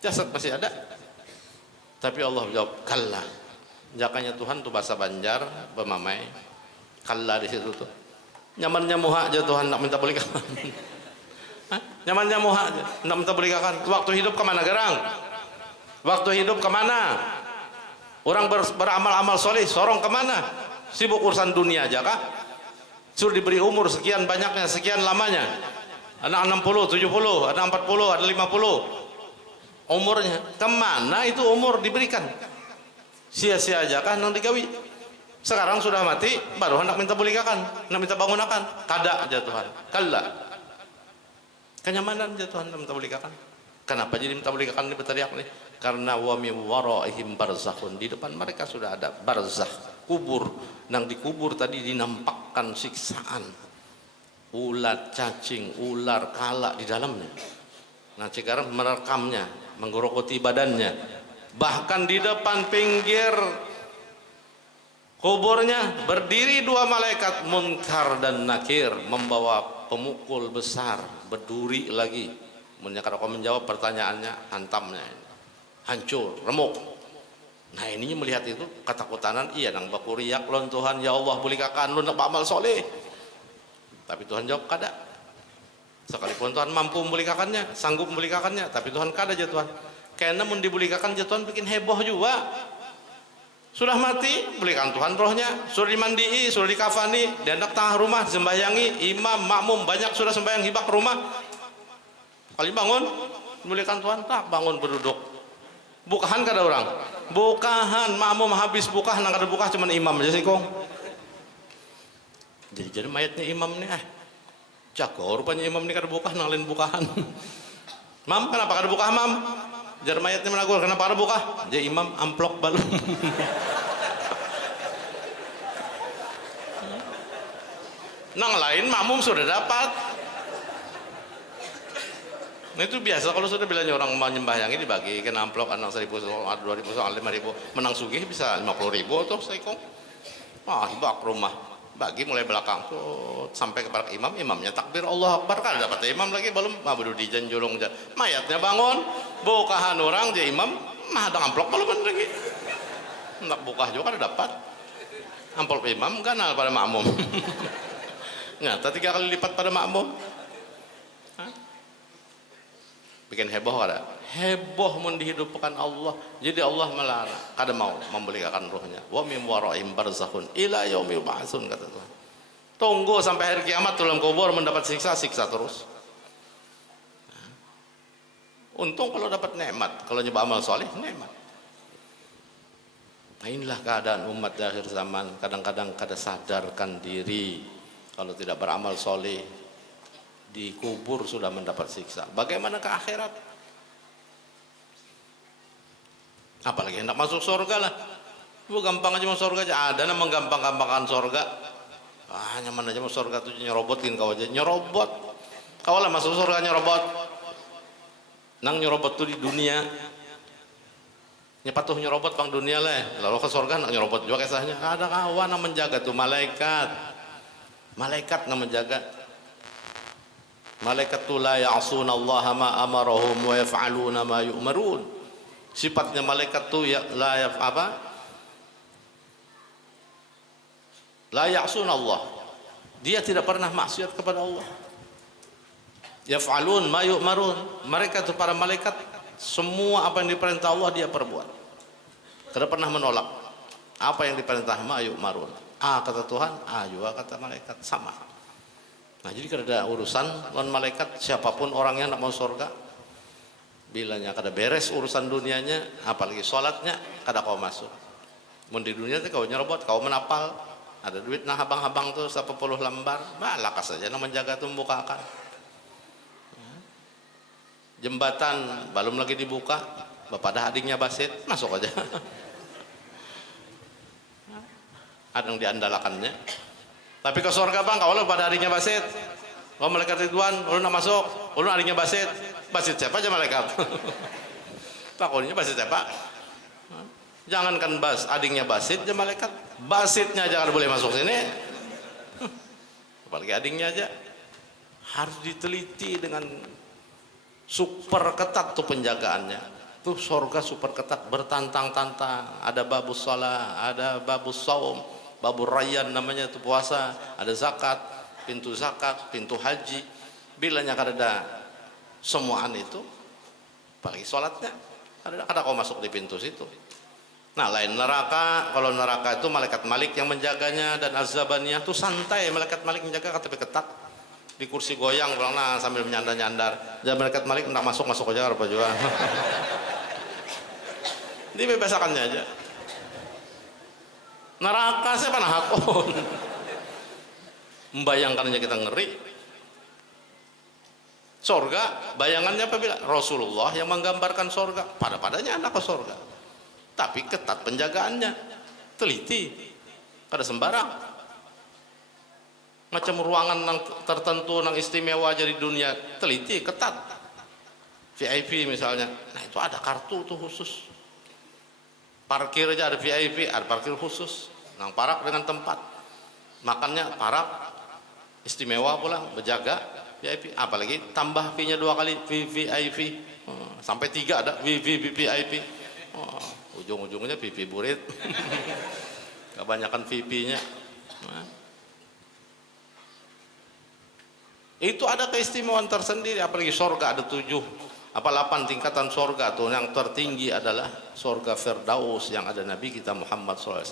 Jasad masih ada. Tapi Allah jawab, kalla. Jakanya Tuhan tuh bahasa Banjar, Bemamai. Kalla di situ tuh. Nyamannya muha aja Tuhan nak minta belikan. Nyamannya muha aja, nak minta belikan. Waktu hidup kemana gerang? Waktu hidup kemana? Orang beramal-amal soleh, sorong kemana? Sibuk urusan dunia aja kah? Suruh diberi umur sekian banyaknya, sekian lamanya. Ada 60, 70, ada 40, ada 50. Umurnya kemana itu umur diberikan? Sia-sia aja kan nang digawi. Sekarang sudah mati baru hendak minta bulikakan, hendak minta bangunakan. Kada aja Tuhan. Kalla. Kenyamanan aja Tuhan minta bulikakan. Kenapa jadi minta bulikakan ini berteriak nih? Karena wa min waraihim barzakhun, di depan mereka sudah ada barzakh, kubur. Nang dikubur tadi dinampakkan siksaan. Ulat, cacing, ular, kala di dalamnya. Nah sekarang merekamnya, menggerogoti badannya. Bahkan di depan pinggir kuburnya berdiri dua malaikat Munkar dan Nakir membawa pemukul besar, berduri lagi. Kalau kau menjawab pertanyaannya, hantamnya hancur, remuk. Nah ininya melihat itu ketakutanan, iya nang bakuriak lon Tuhan, ya Allah bulikakan lu nak amal soleh. Tapi Tuhan jawab kada. Sekalipun Tuhan mampu membulikakannya, sanggup membulikakannya, tapi Tuhan kada aja Tuhan. Karena mau dibulikakan aja Tuhan bikin heboh juga. Sudah mati, belikan Tuhan rohnya, suruh dimandii, suruh dikafani, dianak tengah rumah, sembayangi, imam, makmum, banyak sudah sembahyang hibak rumah. Kali bangun, belikan Tuhan, tak bangun berduduk. Bukahan kada orang, bukahan, makmum habis bukah, nang kada bukah cuman imam aja sih kong. Jadi mayatnya imam nih, jago rupanya imam nih kada bukah, nang lain bukahan. Mam, kenapa kada bukah mam? Jar mayatnya menagur, kenapa kada bukah? Jadi imam amplok balung. Nang lain makmum sudah dapat. Nah itu biasa kalau sudah bilangnya orang menyembahyangi dibagi kan amplok anak 1.000, 2.000, 5.000, menang sugih bisa 50.000 tuh saikong. Wah hibak rumah bagi mulai belakang tuh sampai kepada imam, imamnya takbir Allah Akbar, kan dapat imam lagi belum baru dijanjulung aja mayatnya bangun bukahan orang dia imam mah ada amplok belum lagi hendak buka juga kan dapat amplop imam ganal pada makmum. Nyata 3 kali lipat pada makmum. Bikin heboh kada? Heboh mun dihidupkan Allah. Jadi Allah melarang, kada mau membelikan ruhnya. Wa min waraihim barzakhun ila yaumi yub'atsun, kata Tuhan. Tunggu sampai hari kiamat dalam kubur mendapat siksa terus. Untung kalau dapat nikmat, kalau nyoba amal soleh nikmat. Nah inilah keadaan umat di akhir zaman. Kadang-kadang kada sadarkan diri kalau tidak beramal soleh, di kubur sudah mendapat siksa. Bagaimana ke akhirat? Apalagi hendak masuk surga lah. Bu gampang aja mau surga aja. Ada nama menggampang-gampangkan surga. Nyaman aja mau surga tuh nyerobotin kau aja. Nyerobot. Kau lah masuk surga nyerobot. Nang nyerobot tuh di dunia. Nyepatuh nyerobot bang dunia lah. Lalu ke surga nak nyerobot juga kisahnya. Ada kawan yang menjaga tuh malaikat. Malaikat yang menjaga. Malaikat tu la ya'suna Allah ma amarahum wa yaf'aluna ma yu'marun. Sifatnya malaikat tu ya la apa? La ya'suna Allah. Dia tidak pernah maksiat kepada Allah. Yaf'alun ma yu'marun. Mereka itu para malaikat, semua apa yang diperintah Allah dia perbuat. Tidak pernah menolak apa yang diperintah ma yu'marun. Kata Tuhan, juga kata malaikat, sama. Nah jadi kada ada urusan non malaikat, siapapun orangnya nak mau surga, bilanya kada beres urusan dunianya, apalagi sholatnya kada kau masuk. Mun di dunia tuh kau nyerobot, kau menapal, ada duit nah habang-habang tuh 10 lembar, lakas saja nak menjaga tuh bukakan. Jembatan belum lagi dibuka, bapak dah adiknya basit, masuk aja. Ada yang diandalkannya. Tapi ke surga bang, kalau pada harinya basit, kalau malaikat Ridwan, ulun nak masuk, ulun harinya basit, basit siapa aja malaikat? Takutnya basit siapa? Jangankan adiknya basit, aja malaikat, basitnya jangan boleh masuk sini. Apalagi adiknya aja, harus diteliti dengan super ketat tuh penjagaannya. Tuh sorga super ketat, bertantang-tantang. Ada babus salah, ada babus saum, babur rayyan namanya itu puasa, ada zakat, pintu haji. Bilanya kada semuaan itu, apalagi sholatnya, ada kau masuk di pintu situ. Nah lain neraka, kalau neraka itu malaikat malik yang menjaganya, dan azabaniyah itu santai, malaikat malik menjaga tapi ketat. Di kursi goyang pulang nah sambil menyandar-nyandar. Jangan malaikat malik hendak masuk aja apa juga. Dibebasakannya aja. Neraka siapa nah hakun. Membayangkannya kita ngeri. Sorga, bayangannya apa bila? Rasulullah yang menggambarkan sorga. Pada-padanya anak ke sorga. Tapi ketat penjagaannya. Teliti. Kada sembarang. Macam ruangan nang tertentu, nang istimewa aja di dunia. Teliti, ketat. VIP misalnya. Nah itu ada kartu tuh khusus. Parkir aja ada VIP, ada parkir khusus. Nang parak dengan tempat. Makannya parak. Istimewa pula, berjaga. VIP, apalagi tambah fee-nya 2 kali VVIP, sampai 3 ada VVIP. Ujung-ujungnya VIP burit. Kebanyakan VIP-nya. Itu ada keistimewaan tersendiri, apalagi sorga ada 7 apa 8 tingkatan sorga tuh. Yang tertinggi adalah sorga Firdaus yang ada Nabi kita Muhammad SAW.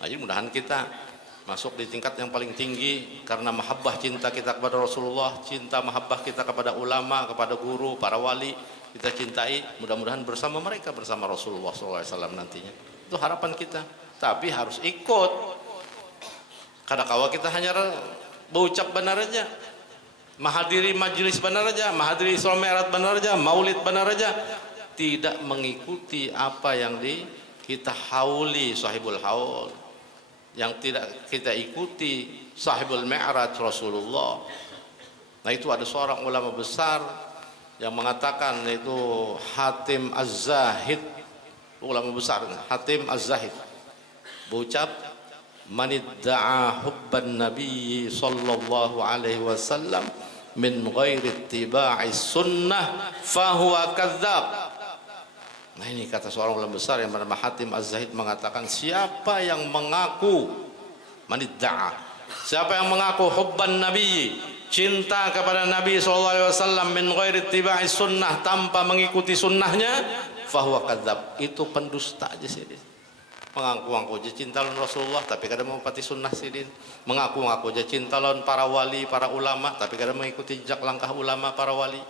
Jadi mudahan kita masuk di tingkat yang paling tinggi karena mahabbah cinta kita kepada Rasulullah, cinta mahabbah kita kepada ulama, kepada guru, para wali kita cintai. Mudah-mudahan bersama mereka, bersama Rasulullah SAW nantinya. Itu harapan kita. Tapi harus ikut. Kadang-kadang kita hanya berucap benar aja, menghadiri majelis benar aja, menghadiri Isra Mi'raj benar aja, maulid benar aja, tidak mengikuti apa yang kita hauli sahibul haul, yang tidak kita ikuti sahibul mi'raj Rasulullah. Nah itu ada seorang ulama besar yang mengatakan, itu Hatim Az-Zahid, ulama besar Hatim Az-Zahid, berucap, manidda'a hubban nabi sallallahu alaihi wasallam min ghairi ittiba'i sunnah fahuwa kadzdzab. Nah ini kata seorang ulama besar yang bernama Hatim Az-Zahid mengatakan, siapa yang mengaku manidda'a, siapa yang mengaku hubban nabi, cinta kepada Nabi SAW min ghairi ittiba'i sunnah, tanpa mengikuti sunnahnya, fahuwa kadzdzab, itu pendusta aja sih. Mengaku-ngaku aja cinta lawan Rasulullah tapi kadang mempati sunnah sidin, mengaku-ngaku aja cinta lawan para wali, para ulama tapi kadang mengikuti jejak langkah ulama para wali.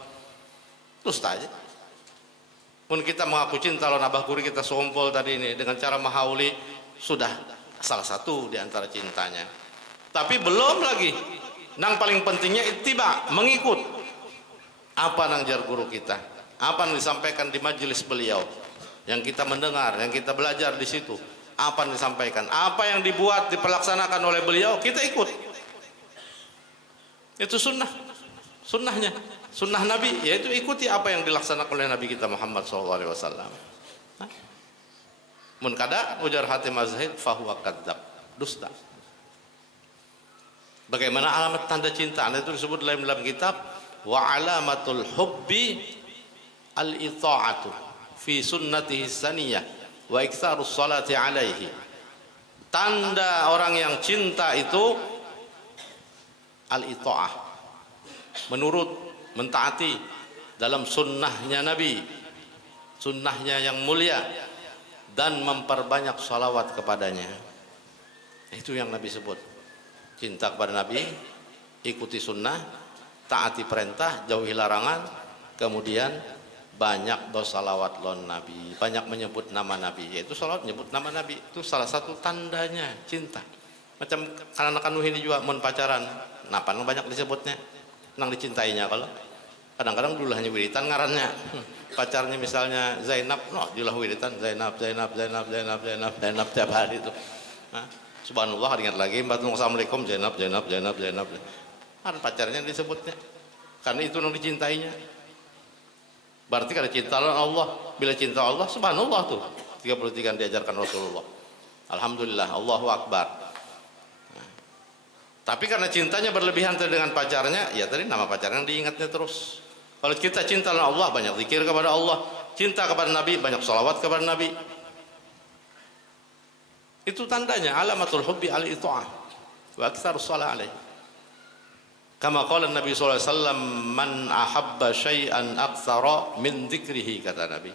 Dusta aja. Pun kita mengaku cinta lawan Abah Kuri, kita sompol tadi ini dengan cara mahauli, sudah salah satu di antara cintanya. Tapi belum lagi, nang paling pentingnya ittiba, mengikut apa nang jar guru kita, apa yang disampaikan di majelis beliau, yang kita mendengar, yang kita belajar di situ, apa yang disampaikan, apa yang dibuat, diperlaksanakan oleh beliau, kita ikut. Itu sunnah, sunnahnya, sunnah Nabi, yaitu ikuti apa yang dilaksanakan oleh Nabi kita Muhammad SAW. Mun kada ujar Hatim Az-Zahid, fahuwa kadzdzab, dusta. Bagaimana alamat tanda cinta? Itu disebut dalam kitab, wa alamatul hubbi al-ita'atu fi sunnatihi saniyah wa iktsarus salati alaihi. Tanda orang yang cinta itu al-ita'ah, menurut, mentaati dalam sunnahnya Nabi, sunnahnya yang mulia, dan memperbanyak salawat kepadanya. Itu yang Nabi sebut cinta kepada Nabi, ikuti sunnah, taati perintah, jauhi larangan, kemudian banyak bersalawat lon Nabi, banyak menyebut nama Nabi. Yaitu salawat menyebut nama Nabi, itu salah satu tandanya cinta. Macam anak-anak Nuh ini juga mun pacaran, napa banyak disebutnya, nang dicintainya. Kalau kadang-kadang dulu hanya wiritan ngarannya, pacarnya misalnya Zainab, no julah wiritan Zainab tiap hari itu. Subhanallah, ingat lagi, assalamualaikum Zainab. Kan pacarnya disebutnya, karena itu yang dicintainya. Berarti kalau cinta Allah, bila cinta Allah, subhanallah tuh 33 yang diajarkan Rasulullah. Alhamdulillah, Allahu Akbar. Tapi karena cintanya berlebihan dengan pacarnya, ya tadi nama pacarnya diingatnya terus. Kalau kita cinta Allah, banyak zikir kepada Allah, cinta kepada Nabi, banyak salawat kepada Nabi. Itu tandanya alamatul hubbi al-ita'ah wa aktsarus shalah alaihi. Kama qala Nabi sallallahu alaihi wasallam, man ahabba syai'an aktsara min dzikrihi, kata Nabi.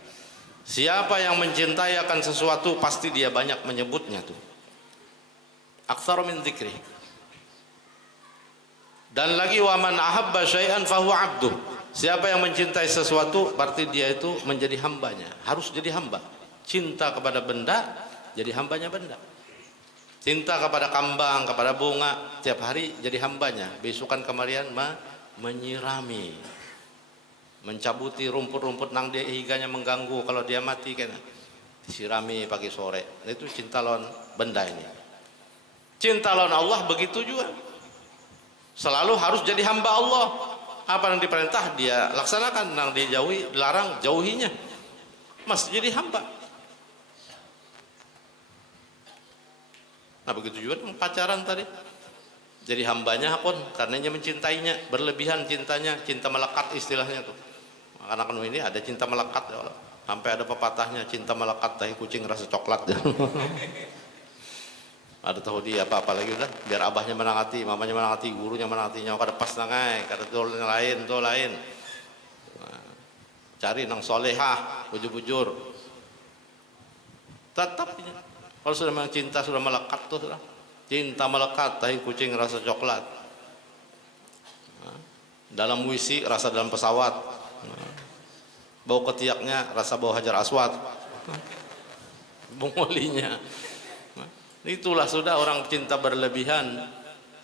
Siapa yang mencintai akan sesuatu pasti dia banyak menyebutnya tuh. Aktsara min dzikrihi. Dan lagi wa man ahabba syai'an fahuwa 'abduh. Siapa yang mencintai sesuatu berarti dia itu menjadi hambanya, harus jadi hamba. Cinta kepada benda jadi hambanya benda. Cinta kepada kambang, kepada bunga, tiap hari jadi hambanya. Besokan kemarian menyirami, mencabuti rumput-rumput nang dia higanya mengganggu kalau dia mati kan. Disirami pagi sore. Itu cinta lawan benda ini. Cinta lawan Allah begitu juga. Selalu harus jadi hamba Allah. Apa yang diperintah dia laksanakan, yang dijauhi dilarang jauhinya. Masih jadi hamba. Nah begitu juga dengan pacaran tadi. Jadi hambanya pun karenanya mencintainya, berlebihan cintanya, cinta melekat istilahnya tuh. Anak-anak ini ada cinta melekat ya Allah. Sampai ada pepatahnya, cinta melekat tahi kucing rasa coklat ya. Ada tahu dia apa lagi udah, biar abahnya menangati, mamanya menangati, gurunya menangati, nyawa kada pas nangai, kada tuh lain. Nah, cari nang solehah, bujur-bujur. Tetap kalau sudah memang cinta sudah melekat tuh sudah. Cinta melekat tahi kucing rasa coklat. Nah, dalam WC rasa dalam pesawat. Nah, bau ketiaknya rasa bau hajar aswad. Nah, bungolinya. Nah, itulah sudah orang cinta berlebihan.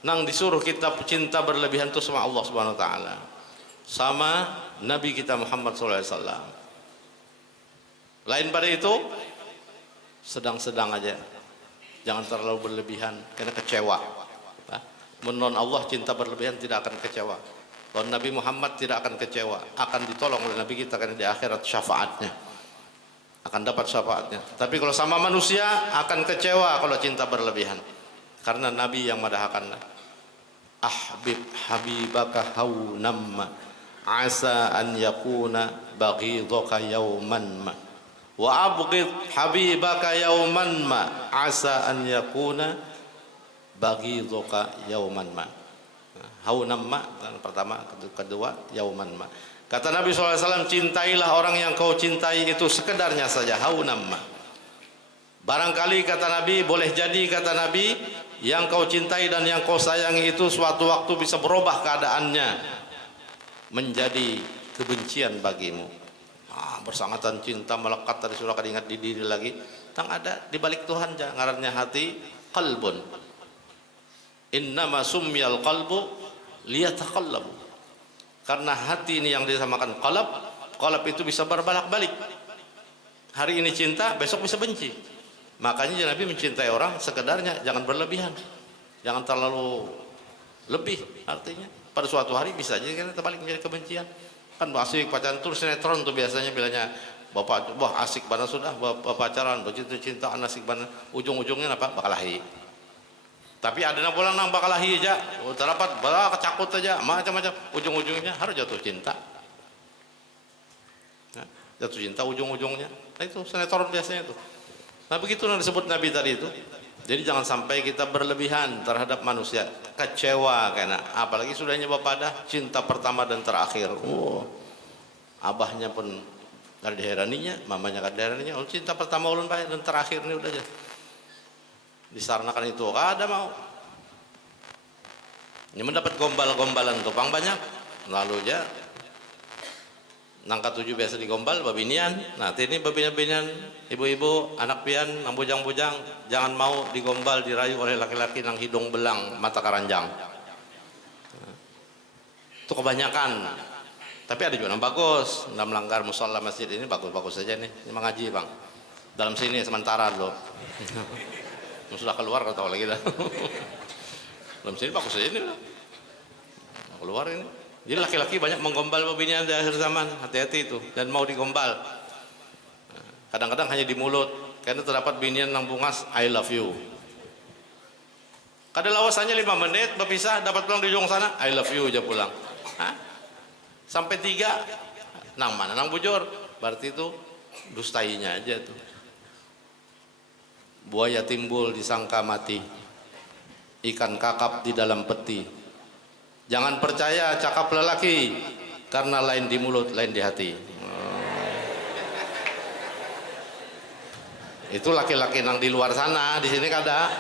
Nang disuruh kita cinta berlebihan itu sama Allah Subhanahu wa taala. Sama Nabi kita Muhammad sallallahu alaihi wasallam. Lain pada itu sedang-sedang aja, jangan terlalu berlebihan karena kecewa. Menon Allah cinta berlebihan tidak akan kecewa. Kalau Nabi Muhammad tidak akan kecewa, akan ditolong oleh Nabi kita karena di akhirat syafaatnya, akan dapat syafaatnya. Tapi kalau sama manusia akan kecewa kalau cinta berlebihan, karena Nabi yang madahkan, ahbib habibaka haunamma asa an yakuna baghidhaka yauman ma, wa abghid habibaka yauman ma asa an yakuna baghidhuka yauman ma. Haunam ma pertama, kedua yauman ma. Kata Nabi SAW, cintailah orang yang kau cintai itu sekedarnya saja, haunam ma. Barangkali kata Nabi, boleh jadi kata Nabi, yang kau cintai dan yang kau sayangi itu suatu waktu bisa berubah keadaannya menjadi kebencian bagimu. Bersangatan cinta melekat tadi sudah ingat di diri lagi, tang ada di balik Tuhan ngarannya hati qalbun. Innama summiyal qalbu liyataqallabu. Karena hati ini yang disamakan qalb. Qalb itu bisa berbalak-balik. Hari ini cinta, besok bisa benci. Makanya Nabi mencintai orang sekedarnya, jangan berlebihan. Jangan terlalu lebih, artinya pada suatu hari bisa aja kita terbalik menjadi kebencian. Kan asik pacaran tuh sinetron tuh biasanya bilangnya bapak, wah asik banget sudah pacaran, bercinta-cintaan asik banget, ujung-ujungnya apa bakalahi. Tapi ada yang pulang nang bakalahi aja, terdapat bala kecakut aja, macam-macam, ujung-ujungnya harus jatuh cinta. Nah, jatuh cinta ujung-ujungnya, nah itu sinetron biasanya tuh. Nah begitu yang disebut Nabi tadi itu. Jadi jangan sampai kita berlebihan terhadap manusia, kecewa karena apalagi sudahnya bapak dah cinta pertama dan terakhir. Abahnya pun kada diheraninya, mamanya kada diheraninya. Oh, cinta pertama ulun baik dan terakhir ini udah aja. Disarnakan itu kada mau. Ini mendapat gombal-gombalan topang banyak. Lalu aja nangka 7 biasa digombal babinian. Nah ini babinian ibu-ibu anak pian nang bujang-bujang jangan mau digombal dirayu oleh laki-laki nang hidung belang mata karanjang. Itu kebanyakan. Tapi ada juga yang bagus, nang melanggar musola masjid ini bagus-bagus saja nih. Ini mengaji bang. Dalam sini sementara loh. Sudah keluar atau lagi dah. Dalam sini bagus saja ini lah. Keluar ini. Jadi laki-laki banyak menggombal binian di akhir zaman, hati-hati itu, dan mau digombal. Kadang-kadang hanya di mulut, karena terdapat binian yang bungas, I love you. Kada lawasannya 5 menit, berpisah, dapat pulang di ujung sana, I love you aja pulang. Sampai 3, nang mana nang bujur, berarti itu dustainya aja tuh. Buaya timbul disangka mati, ikan kakap di dalam peti. Jangan percaya cakap lelaki, karena lain di mulut, lain di hati. Itu laki-laki yang di luar sana, di sini kada.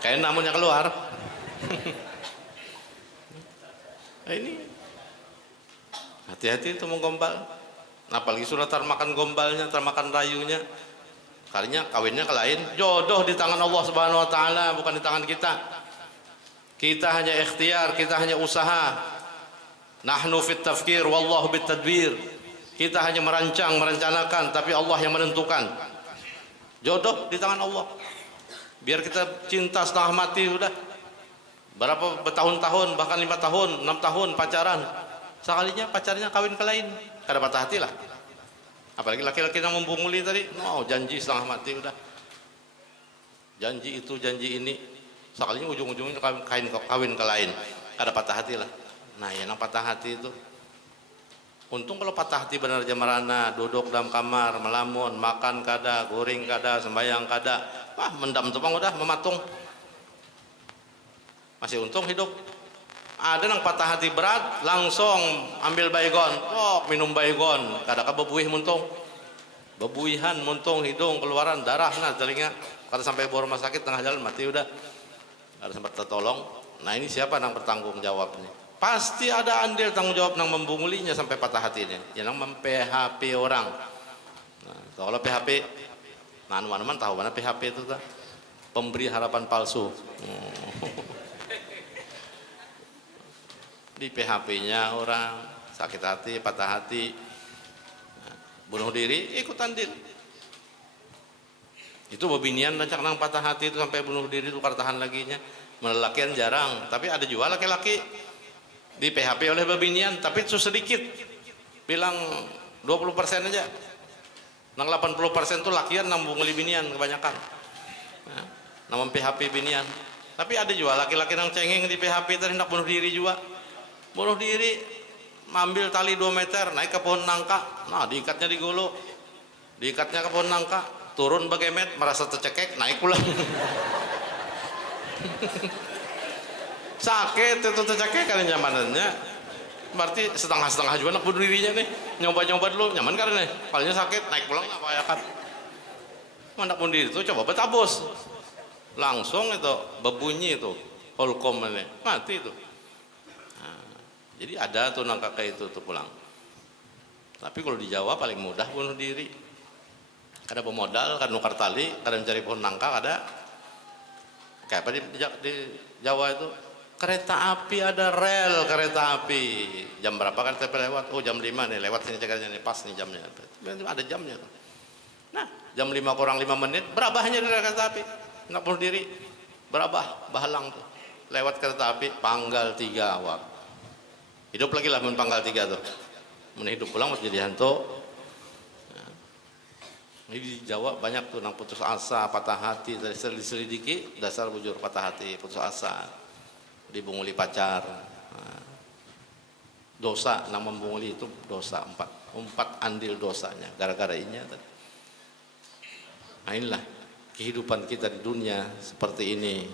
Kayak namunnya keluar. Nah, ini hati-hati itu menggombal. Apalagi sudah termakan gombalnya, termakan rayunya. Kalinya kawinnya ke lain. Jodoh di tangan Allah Subhanahu wa taala, bukan di tangan kita. Kita hanya ikhtiar, kita hanya usaha. Nahnu fit tafkir wallahu bit tadbir. Kita hanya merancang, merencanakan, tapi Allah yang menentukan. Jodoh di tangan Allah. Biar kita cinta setengah mati udah. Berapa bertahun-tahun, bahkan 5 tahun, 6 tahun pacaran. Sekalinya pacarnya kawin ke lain, kada patah hati lah. Apalagi laki-laki yang membunguli tadi, janji setengah mati udah. Janji itu, janji ini. Sekalinya ujung-ujungnya kawin ke lain, kada patah hati lah. Nah, yang patah hati itu. Untung kalau patah hati benar jamarana, duduk dalam kamar, melamun, makan kada, goreng kada, sembayang kada. Wah, mendam tupang udah, mematung. Masih untung hidup. Ada yang patah hati berat, langsung ambil baygon, minum baygon, kada bebuih muntung. Bebuihan muntung, hidung, keluaran darah, nah telinga. Kada sampai bawa rumah sakit, tengah jalan mati udah. Kada sempat tertolong. Nah, ini siapa yang bertanggung jawabnya? Pasti ada andil tanggung jawab yang membungulinya sampai patah hatinya, yang mem-PHP orang. Nah, kalau PHP, mana-mana tahu mana PHP itu tak? Pemberi harapan palsu. Di PHP-nya orang sakit hati, patah hati, bunuh diri, ikut andil. Itu bebinian rancak nang patah hati itu sampai bunuh diri itu tahan laginya. Melelakian jarang, tapi ada juga laki-laki di PHP oleh babinian, tapi itu sedikit, bilang 20% aja. Nang 80% itu lakian nang bunguli binian kebanyakan. Nah, nama PHP binian. Tapi ada juga laki-laki nang cengeng di PHP tadi hendak bunuh diri juga. Bunuh diri, ambil tali 2 meter, naik ke pohon nangka, nah diikatnya di gulu, diikatnya ke pohon nangka, turun bagemet, merasa tercekek, naik pulang. Sakit itu tercekek kan nyamanannya. Berarti setengah-setengah juga nak bunuh dirinya nih. Nyoba-nyoba dulu, nyaman kan nih. Palanya sakit, naik pulang apa ya kan. Nak bunuh diri itu coba betabus. Langsung itu bebunyi itu. Holkom ini, mati itu. Nah, jadi ada tuh nang kakek itu tuh pulang. Tapi kalau di Jawa paling mudah bunuh diri. Kada pemodal, kada nukar tali, kada mencari pohon nangka, kada. Kayak apa di Jawa itu? Kereta api, ada rel kereta api. Jam berapa kan TP lewat? Oh, jam 5 nih, lewat sini cegarnya nih, pas nih jamnya. Ada jamnya. Nah, jam 5 kurang 5 menit, berabahnya di rel kereta api. Nak bunuh diri, berabah, bahalang tuh. Lewat kereta api, panggal 3 awak. Hidup lagi lah panggal 3 tuh. Hidup pulang masih jadi hantu. Nah, ini di Jawa banyak tuh nang putus asa, patah hati, dari diselidiki, dasar bujur patah hati, putus asa. Dibunguli pacar. Nah, dosa nang membunguli itu dosa 4 andil dosanya gara-gara ini. Nah, inilah kehidupan kita di dunia seperti ini.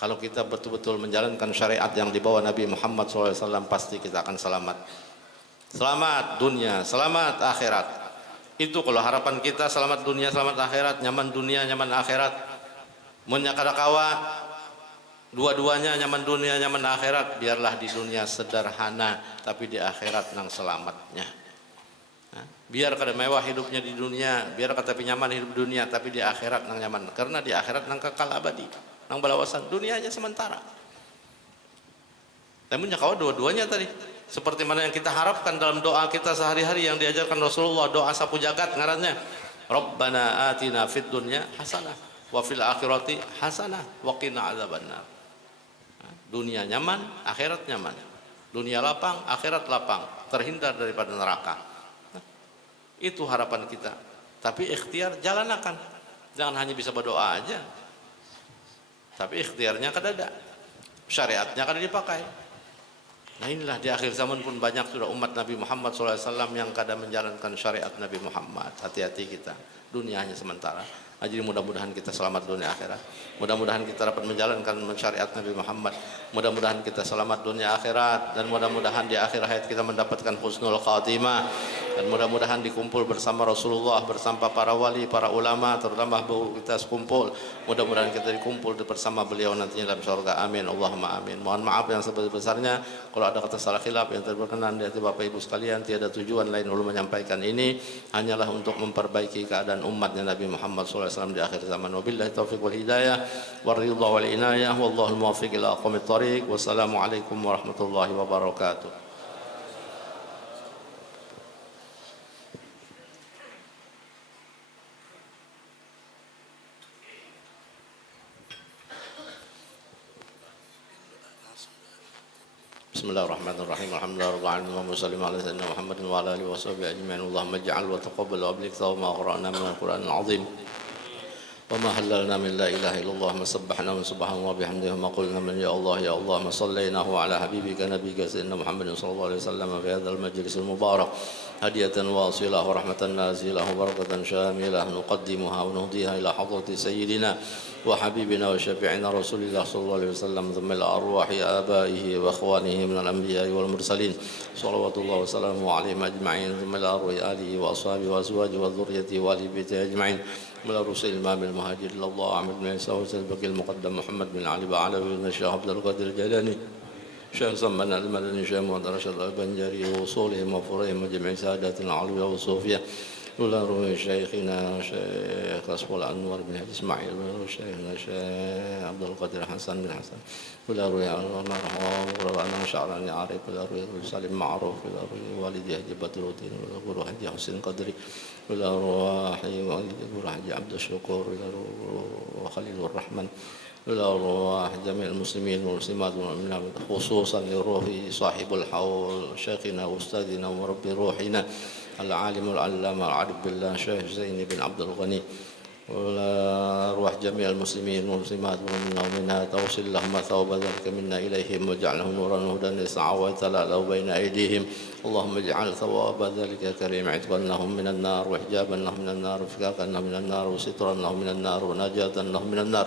Kalau kita betul-betul menjalankan syariat yang dibawa Nabi Muhammad SAW, pasti kita akan selamat. Selamat dunia, selamat akhirat. Itu kalau harapan kita, selamat dunia, selamat akhirat, nyaman dunia, nyaman akhirat. Menyakada kawa dua-duanya, nyaman dunia, nyaman akhirat. Biarlah di dunia sederhana, tapi di akhirat nang selamatnya. Nah, biar kada mewah hidupnya di dunia, biar kada tapi nyaman hidup dunia, tapi di akhirat nang nyaman. Karena di akhirat nang kekal abadi, nang balawasan. Dunia aja sementara. Namun nyakawa dua-duanya tadi, seperti mana yang kita harapkan dalam doa kita sehari-hari yang diajarkan Rasulullah, doa sapu jagat ngarannya. Rabbana atina fid dunya hasanah wa fil akhirati hasanah wa qina adzabannar. Dunia nyaman, akhirat nyaman. Dunia lapang, akhirat lapang, terhindar daripada neraka. Itu harapan kita. Tapi ikhtiar jalanakan. Jangan hanya bisa berdoa aja. Tapi ikhtiarnya kada ada. Syariatnya kada dipakai. Nah inilah di akhir zaman pun banyak sudah umat Nabi Muhammad SAW yang kadang menjalankan syariat Nabi Muhammad. Hati-hati kita, dunia hanya sementara. Nah, jadi mudah-mudahan kita selamat dunia akhirat. Mudah-mudahan kita dapat menjalankan syariat Nabi Muhammad. Mudah-mudahan kita selamat dunia akhirat. Dan mudah-mudahan di akhir hayat kita mendapatkan husnul khatimah. Dan mudah-mudahan dikumpul bersama Rasulullah, bersama para wali, para ulama, terutama kita sekumpul. Mudah-mudahan kita dikumpul bersama beliau nantinya dalam surga. Amin. Allahumma amin. Mohon maaf yang sebesar-besarnya kalau ada kata salah khilaf yang terberkenan di hati Bapak Ibu sekalian. Tiada tujuan lain ulun menyampaikan ini hanyalah untuk memperbaiki keadaan umatnya Nabi Muhammad SAW di akhir zaman. Wabillahi taufiq wal hidayah waridha wal inayah wallahu muwaffiq ila aqwamit thariq. Wassalamualaikum warahmatullahi wabarakatuh. Bismillahirrahmanirrahim. Alhamdulillahirabbil alamin wa sallallahu ala sayyidina Muhammadin wa ala alihi washabihi ajmain. Allahumma ij'al wa taqabbal wa ablik ma qara'na min al-Qur'anil azim. وما هللنا من لا إله إلا الله ما سبحنا من سبحان الله بحمده وما قلنا من يا الله ما صليناه على حبيبك نبيك سيدنا محمد صلى الله عليه وسلم في هذا المجلس المبارك هدية واصلة ورحمة نازلة وبركة شاملة نقدمها ونهديها إلى حضرة سيدنا وحبيبنا وشفيعنا رسول الله صلى الله عليه وسلم ثم إلى أرواح آبائه وأخوانه من الأنبياء والمرسلين صلوات الله وسلامه عليهم أجمعين ثم إلى أرواح آله وأصحابه وأزواجه وذريته وآل بيته أجمعين من رسول الإمام المهاجر إلى الله أحمد بن عيسى وسلبك المقدم محمد بن علي بعلوي بن الشيخ عبد القادر الجيلاني شيخ زمان المدني شيخ محمد رشد البنجري ووصولهم وفرهم وجميع سادات العلوية والصوفية ولا روي شيخنا شيخ أصفى الأنور بن إسماعيل ولا شيخنا شيخ عبد القادر حسن بن حسن ولا روي المرحوم ولا أنا شعراني عارف ولا روي سالم معروف ولا روي والدي حجي بدر الدين ولا روي حجي حسين قدري ولا روحي والدي حجي عبد الشكور ولا روي خليل الرحمن ولا روح جميع المسلمين والمسلمات والمؤمنات خصوصا لروح صاحب الحول شيخنا وأستاذنا ومربي روحنا العالم العلامة العارف بالله شيخ زين بن عبد الغني ولا أرواح جميع المسلمين والمسلمات والمؤمنات أوصل اللهم ثواب ذلك منا إليهم واجعله نورا هدى يسعى ويتلألأ بين أيديهم اللهم اجعل ثواب ذلك كريم عتقا لهم من النار وحجابا لهم من النار وفكاكا لهم من النار وسترا لهم من النار ونجاة لهم من النار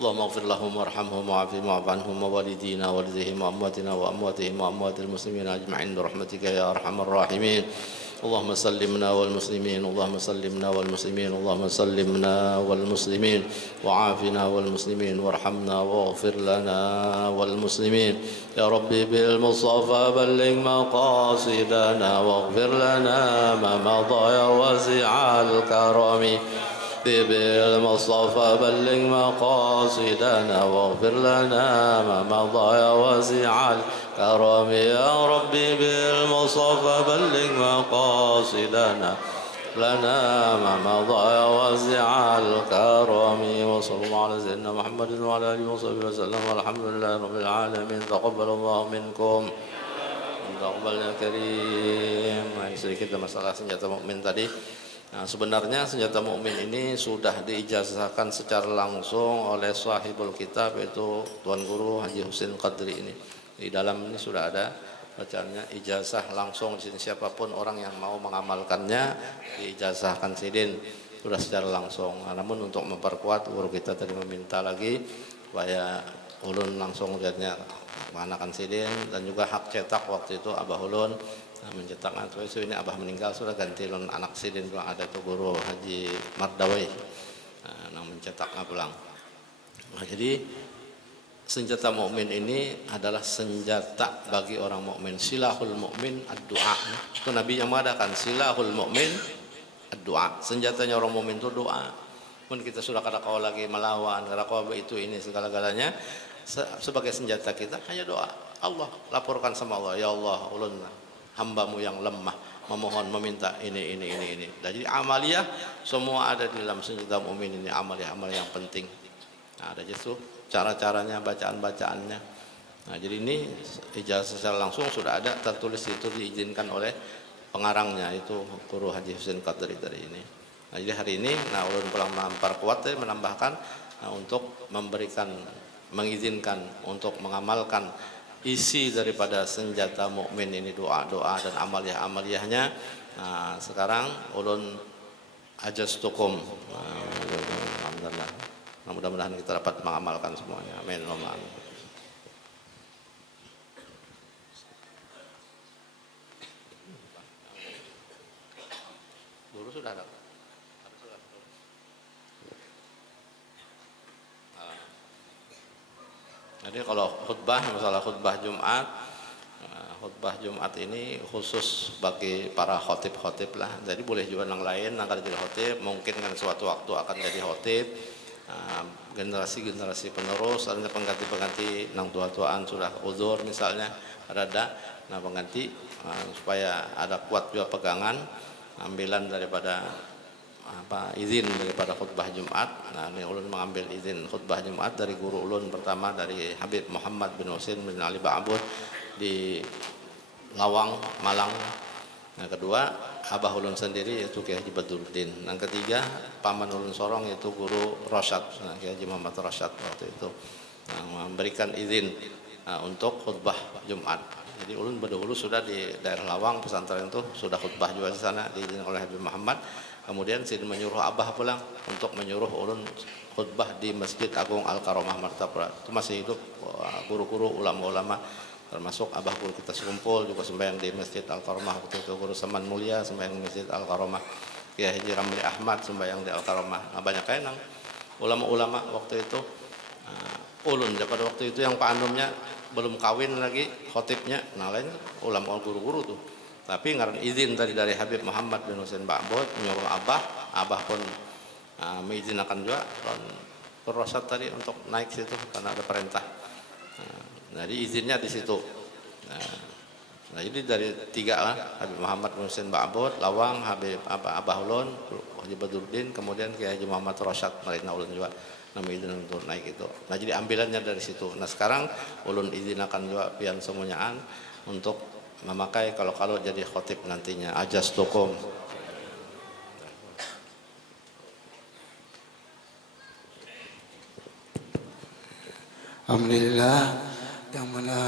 اللهم اغفر لهم وارحمهم وعافهم واعف عنهم ووالدينا ووالديهم وأمواتنا وأمواتهم وأموات المسلمين أجمعين برحمتك يا أرحم الراحمين اللهم سلمنا والمسلمين اللهم سلمنا والمسلمين اللهم سلمنا والمسلمين وعافنا والمسلمين وارحمنا واغفر لنا والمسلمين يا ربي بالمصطفى بلغ مقاصدنا واغفر لنا ما مضى يا واسع الكرم بالمصطفى بلغ مقاصدنا واغفر لنا ما مضى يا واسع الكرم يا ربي بالمصطفى بلغ مقاصدنا لنا ما مضى يا واسع الكرم وصلى الله على سيدنا محمد وعلى اله وصحبه وسلم والحمد لله رب العالمين تقبل الله منكم تقبل يا كريم. Sedikit masalah senjata mukmin tadi. Nah, sebenarnya senjata mukmin ini sudah diijazahkan secara langsung oleh sahibul kitab yaitu Tuan Guru Haji Husin Qadri ini. Di dalam ini sudah ada bacaannya ijazah langsung di sini siapapun orang yang mau mengamalkannya diijazahkan sidin sudah secara langsung. Nah, namun untuk memperkuat guru kita tadi meminta lagi supaya ulun langsung lihatnya menganakan sidin dan juga hak cetak waktu itu Abah Ulun mencetak itu ini Abah meninggal sudah ganti lon anak sidin pulang ada itu guru Haji Mardawai nah mencetaknya pulang. Nah, jadi senjata mukmin ini adalah senjata bagi orang mukmin. Silahul mukmin ad-du'a. Itu Nabi yang mengatakan silahul mukmin ad-du'a. Senjatanya orang mukmin itu doa. Pun kita sudah kada kau lagi melawan, kada kau itu ini segala-galanya sebagai senjata kita hanya doa. Allah laporkan sama Allah, ya Allah, ulun hambamu yang lemah memohon meminta ini. Jadi amaliyah semua ada di dalam senjata mukmin ini, amaliyah yang penting. Nah, ada justru cara-caranya, bacaan-bacaannya. Nah, jadi ini ijazah secara langsung sudah ada tertulis itu diizinkan oleh pengarangnya itu Guru Haji Husin Qadri tadi ini. Nah, jadi hari ini ulun pulang memperkuat menambahkan untuk mengizinkan untuk mengamalkan isi daripada senjata mukmin ini doa-doa dan amaliyah-amaliyahnya. Nah, sekarang ulun ajastukum. Alhamdulillah. Mudah-mudahan kita dapat mengamalkan semuanya. Amin. Amin. Dulu sudah ada. Jadi kalau khutbah, masalah khutbah Jumat ini khusus bagi para khotib-khotib lah. Jadi boleh juga yang lain akan jadi khotib, mungkin kan suatu waktu akan jadi khotib. Generasi-generasi penerus, ada pengganti-pengganti nang tua-tuaan sudah uzur misalnya, ada nah pengganti supaya ada kuat juga pegangan ambilan daripada izin daripada khutbah Jumat. Nah, ini ulun mengambil izin khutbah Jumat dari guru ulun pertama, dari Habib Muhammad bin Husin bin Ali Ba'abud di Lawang, Malang. Yang kedua, abah ulun sendiri yaitu Kiai Haji Badruddin. Yang ketiga, paman ulun sorong yaitu guru Rosyad, Kiai Haji Muhammad Rosyad waktu itu memberikan izin untuk khutbah Jumat. Jadi ulun berdahulu sudah di daerah Lawang pesantren itu sudah khutbah juga di sana diizinkan oleh Habib Muhammad. Kemudian Sidin menyuruh abah pulang untuk menyuruh ulun khutbah di Masjid Agung Al-Karomah Martapura. Itu masih hidup guru-guru ulama-ulama, termasuk abah guru kita sekumpul juga sembahyang di Masjid Al-Karomah waktu itu. Guru Saman Mulia sembahyang di Masjid Al-Karomah, Kiai Haji Ramli Ahmad sembahyang di Al-Karomah. Nah, banyak kain ulama-ulama waktu itu. Ulun pada waktu itu yang Pak Andumnya belum kawin lagi khotibnya, nah lain ulama guru-guru tuh. Tapi ngaran izin tadi dari Habib Muhammad bin Husin Ba'abud menyuruh abah pun mengizinkan juga Rosyad tadi untuk naik situ karena ada perintah. Jadi izinnya di situ. Nah, jadi dari tiga lah, Habib Muhammad bin Husin Ba'abud, Lawang, Habib Abah Ulun, Haji Badruddin, kemudian Kiai Haji Muhammad Rosyad Marina ulun juga nama izin untuk naik itu. Nah, jadi ambilannya dari situ. Nah, sekarang ulun izinakan juga pian semuanyaan untuk memakai kalau jadi khotib nantinya. Ajastukum. Alhamdulillah, yang mana